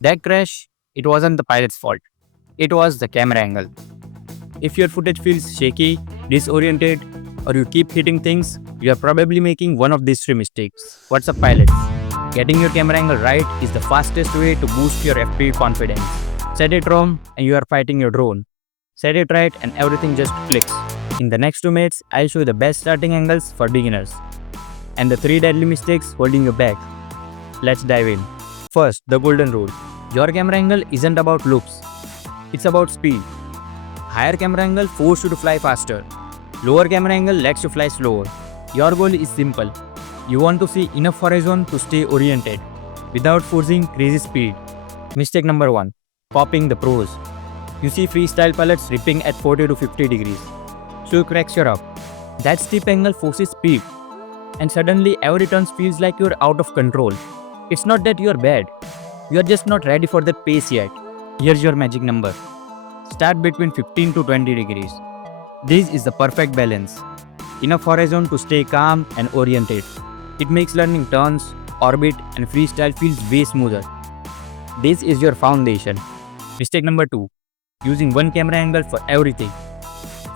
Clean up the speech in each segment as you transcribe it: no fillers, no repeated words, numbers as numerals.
That crash, it wasn't the pilot's fault. It was the camera angle. If your footage feels shaky, disoriented, or you keep hitting things, you are probably making one of these three mistakes. What's up, pilots? Getting your camera angle right is the fastest way to boost your FPV confidence. Set it wrong and you are fighting your drone. Set it right and everything just clicks. In the next 2 minutes, I'll show you the best starting angles for beginners and the 3 deadly mistakes holding you back. Let's dive in. First, the golden rule. Your camera angle isn't about looks, it's about speed. Higher camera angle forces you to fly faster. Lower camera angle lets you fly slower. Your goal is simple. You want to see enough horizon to stay oriented without forcing crazy speed. Mistake number 1. Copying the pros. You see freestyle pilots ripping at 40 to 50 degrees. So you crack your up. That steep angle forces speed. And suddenly every turn feels like you're out of control. It's not that you're bad. You're just not ready for that pace yet. Here's your magic number. Start between 15 to 20 degrees. This is the perfect balance. Enough horizon to stay calm and oriented. It makes learning turns, orbit and freestyle feels way smoother. This is your foundation. Mistake number 2. Using one camera angle for everything.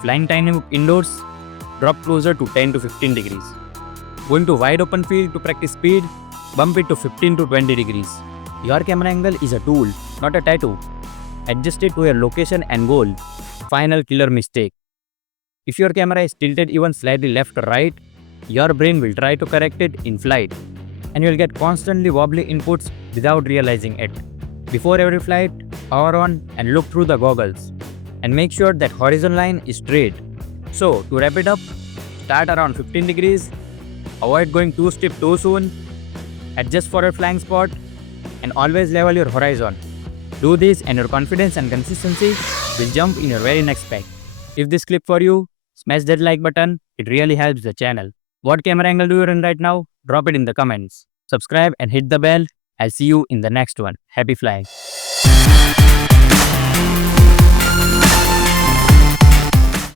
Flying tiny hook indoors, drop closer to 10 to 15 degrees. Going to wide open field to practice speed, bump it to 15 to 20 degrees. Your camera angle is a tool, not a tattoo. Adjust it to your location and goal. Final killer mistake. If your camera is tilted even slightly left or right, your brain will try to correct it in flight, and you'll get constantly wobbly inputs without realizing it. Before every flight, power on and look through the goggles, and make sure that horizon line is straight. So, to wrap it up, start around 15 degrees, avoid going too steep too soon, adjust for a flying spot, and always level your horizon. Do this and your confidence and consistency will jump in your very next pack. If this clip for you, smash that like button, it really helps the channel. What camera angle do you run right now? Drop it in the comments. Subscribe and hit the bell. I'll see you in the next one. Happy flying.